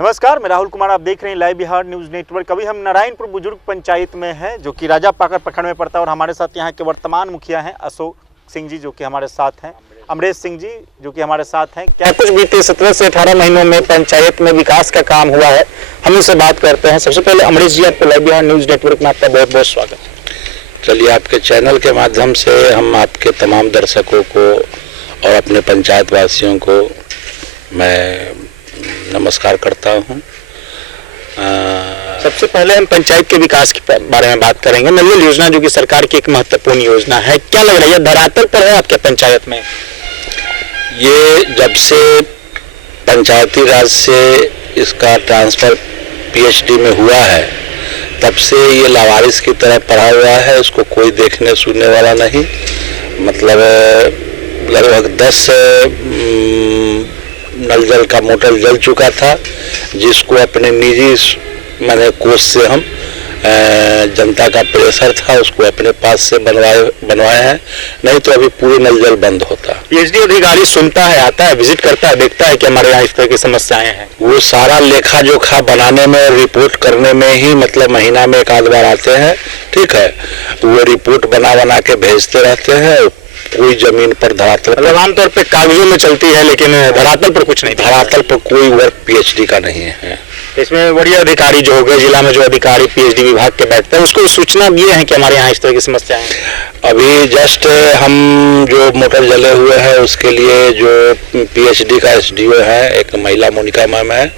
नमस्कार, मैं राहुल कुमार। आप देख रहे हैं लाइव बिहार न्यूज़ नेटवर्क। अभी हम नारायणपुर बुजुर्ग पंचायत में हैं, जो कि राजा पाकर प्रखंड में पड़ता है। और हमारे साथ यहाँ के वर्तमान मुखिया हैं अशोक सिंह जी, जो कि हमारे साथ हैं, अमरेश सिंह जी, जो कि हमारे साथ हैं। क्या कुछ बीते 17 से 18 महीनों में पंचायत में विकास का काम हुआ है, हम उनसे बात करते हैं। सबसे पहले अमरेश जी, आपको लाइव बिहार न्यूज़ नेटवर्क में आपका बहुत बहुत स्वागत। चलिए, आपके चैनल के माध्यम से हम आपके तमाम दर्शकों को और अपने पंचायत वासियों को मैं नमस्कार करता हूँ। सबसे पहले हम पंचायत के विकास के बारे में बात करेंगे। नल योजना, जो कि सरकार की एक महत्वपूर्ण योजना है, क्या लग रहा है धरातल पर है आपके पंचायत में? ये जब से पंचायती राज से इसका ट्रांसफ़र पीएचडी में हुआ है, तब से ये लावारिस की तरह पड़ा हुआ है। इसको कोई देखने सुनने वाला नहीं। मतलब लगभग 10 नल जल का मोटर जल चुका था, जिसको अपने निजी मैंने कोष से हम जनता का प्रेशर था, उसको अपने पास से बनवाए हैं। नहीं तो अभी पूरे नल जल बंद होता। पीएचडी अधिकारी सुनता है, आता है, विजिट करता है, देखता है कि हमारे यहाँ इस तरह की समस्याएं हैं। वो सारा लेखा जोखा बनाने में, रिपोर्ट करने में ही मतलब महीना में एक आध बार आते हैं। ठीक है, वो रिपोर्ट बना के भेजते रहते हैं। कोई जमीन पर धरातल मतलब आमतौर पे कागजों में चलती है, लेकिन धरातल पर कुछ नहीं। धरातल पर कोई वर्क पीएचडी का नहीं है। इसमें बड़ी अधिकारी जो हो गए, जिला में जो अधिकारी पीएचडी विभाग के बैठते हैं, उसको सूचना दिए हैं कि हमारे यहाँ इस तरह की समस्या है। अभी जस्ट हम जो मोटर जले हुए हैं, उसके लिए जो पीएचडी का एसडीओ है, एक महिला मोनिका मैम है,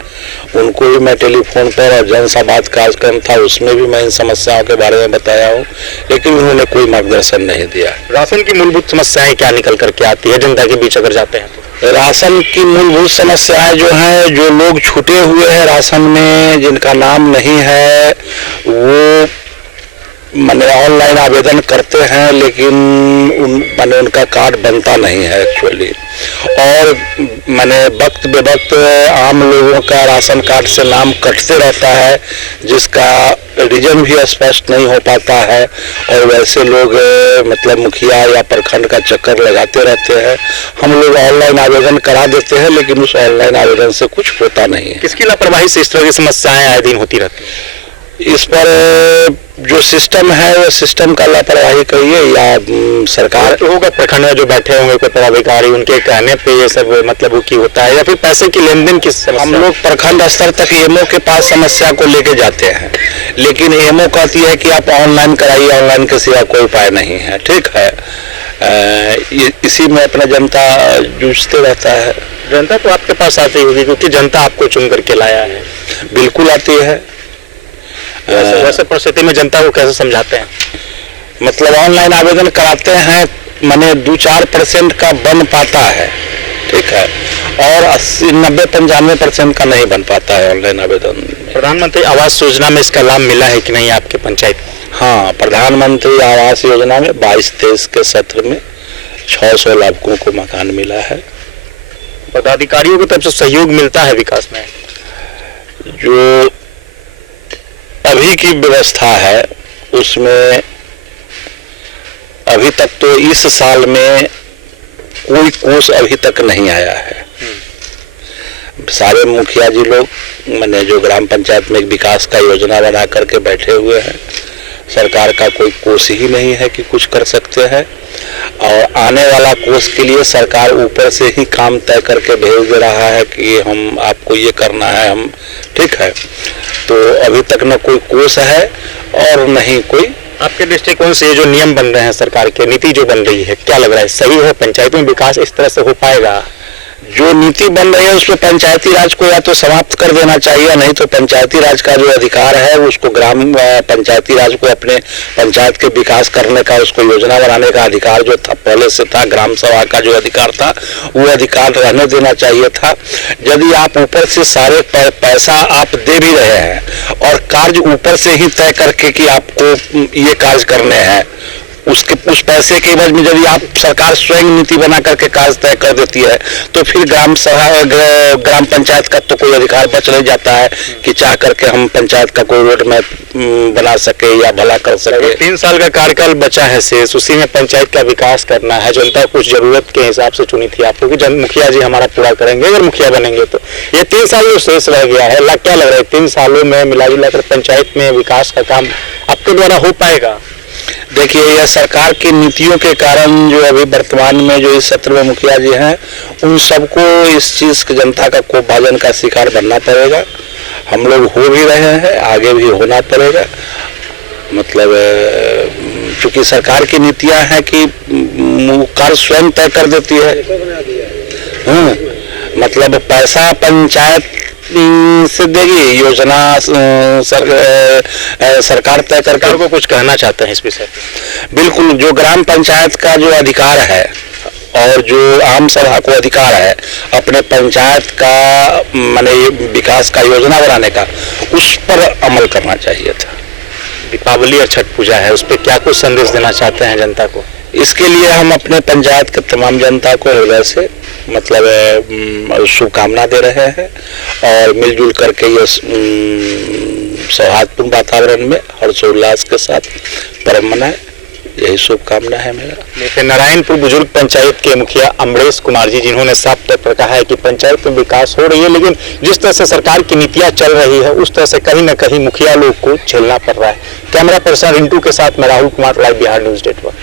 उनको भी मैं टेलीफोन पर और जनसंवाद कार्यक्रम था, उसमें भी मैं इन समस्याओं के बारे में बताया हूँ, लेकिन उन्होंने कोई मार्गदर्शन नहीं दिया। राशन की मूलभूत समस्याएं क्या निकल करके आती है जनता के बीच अगर जाते हैं तो? राशन की मूलभूत समस्याएं जो हैं, जो लोग छूटे हुए हैं राशन में, जिनका नाम नहीं है, वो माने ऑनलाइन आवेदन करते हैं, लेकिन माने उनका कार्ड बनता नहीं है एक्चुअली। और माने वक्त बेवक्त आम लोगों का राशन कार्ड से नाम कटते रहता है, जिसका रीजन भी स्पष्ट नहीं हो पाता है। और वैसे लोग मतलब मुखिया या प्रखंड का चक्कर लगाते रहते हैं। हम लोग ऑनलाइन आवेदन करा देते हैं, लेकिन उस ऑनलाइन आवेदन से कुछ होता नहीं है। किसकी लापरवाही से इस तरह की समस्याएं आए दिन होती रहती है? इस पर जो सिस्टम है, वो सिस्टम का लापरवाही कहिए या सरकार तो होगा, प्रखंड में जो बैठे होंगे कोई पदाधिकारी, उनके कहने पे ये सब मतलब की होता है, या फिर पैसे की लेन देन की समस्या? हम लोग प्रखंड स्तर तक एमओ के पास समस्या को लेके जाते हैं, लेकिन एमओ कहती है कि आप ऑनलाइन कराइए, ऑनलाइन के सिवा कोई उपाय नहीं है। ठीक है, इसी में अपना जनता जूझते रहता है। जनता तो आपके पास आती होगी, क्योंकि जनता आपको चुन करके लाया है। बिल्कुल आती है। वैसे परिस्थिति में जनता को कैसे समझाते हैं? मतलब ऑनलाइन आवेदन कराते हैं, माने 2-4% का बन पाता है। ठीक है, और 80-90-95% का नहीं बन पाता है ऑनलाइन आवेदन। प्रधानमंत्री आवास योजना में इसका लाभ मिला है कि नहीं आपके पंचायत? हाँ, प्रधानमंत्री आवास योजना में 22-23 के सत्र में 600 लाभुकों को मकान मिला है। पदाधिकारियों की तरफ से सहयोग मिलता है विकास में? जो अभी की व्यवस्था है, उसमें अभी तक तो इस साल में कोई कोष अभी तक नहीं आया है। सारे मुखिया जी लोग मैंने जो ग्राम पंचायत में एक विकास का योजना बना करके बैठे हुए हैं। सरकार का कोई कोष ही नहीं है कि कुछ कर सकते हैं। और आने वाला कोष के लिए सरकार ऊपर से ही काम तय करके भेज दे रहा है कि हम आपको ये करना है, हम ठीक है। तो अभी तक न कोई कोष है और नहीं कोई। आपके दृष्टिकोण से ये जो नियम बन रहे हैं, सरकार की नीति जो बन रही है, क्या लग रहा है सही है? पंचायतों में विकास इस तरह से हो पाएगा? जो नीति बन रही है उसमें पंचायती राज को या तो समाप्त कर देना चाहिए, नहीं तो पंचायती राज का जो अधिकार है उसको ग्राम पंचायती राज को अपने पंचायत के विकास करने का, उसको योजना बनाने का अधिकार जो था पहले से था, ग्राम सभा का जो अधिकार था, वो अधिकार रहने देना चाहिए था। यदि आप ऊपर से सारे पैसा आप दे भी रहे हैं और कार्य ऊपर से ही तय करके कि आपको ये कार्य करने हैं, उस पैसे के एवज में यदि आप सरकार स्वयं नीति बना करके कार्य तय कर देती है तो फिर ग्राम पंचायत का तो कोई अधिकार बच नहीं जाता है कि चाह करके हम पंचायत का कोई रोड मैप बना सके या भला कर सके। 3 साल का कार्यकाल बचा है शेष, उसी में पंचायत का विकास करना है। जनता कुछ जरूरत के हिसाब से चुनी थी आपको कि मुखिया जी हमारा पूरा करेंगे अगर मुखिया बनेंगे तो। ये 3 साल जो शेष रह गया है, क्या लग रहा है 3 सालों में मिला जुला कर पंचायत में विकास का काम आपके द्वारा हो पाएगा? देखिए, यह सरकार की नीतियों के कारण जो अभी वर्तमान में जो इस सत्र में मुखिया जी हैं उन सबको इस चीज की जनता का कोप भाजन का शिकार बनना पड़ेगा। हम लोग हो भी रहे हैं, आगे भी होना पड़ेगा। मतलब चूंकि सरकार की नीतियां हैं कि कार्य स्वयं तय कर देती है। मतलब पैसा पंचायत से देगी, योजना सरकार तय करके को कुछ कहना चाहते हैं इस विषय? बिल्कुल, जो ग्राम पंचायत का जो अधिकार है और जो आम सभा को अधिकार है अपने पंचायत का माने विकास का योजना बनाने का, उस पर अमल करना चाहिए था। दीपावली और छठ पूजा है, उस पर क्या कुछ संदेश देना चाहते हैं जनता को? इसके लिए हम अपने पंचायत के तमाम जनता को हृदय से मतलब शुभकामना दे रहे हैं और मिलजुल करके ये सौहार्दपूर्ण वातावरण में हर्षोल्लास के साथ पर्व मनाए, यही शुभकामना है मेरा। नारायणपुर बुजुर्ग पंचायत के मुखिया अमरेश कुमार जी, जिन्होंने साफ तौर पर कहा है कि पंचायत में विकास हो रही है, लेकिन जिस तरह से सरकार की नीतियां चल रही है उस तरह से कहीं न कहीं मुखिया लोग को झेलना पड़ रहा है। कैमरा पर्सन रिंटू के साथ मैं Rahul Kumar, live Bihar news network.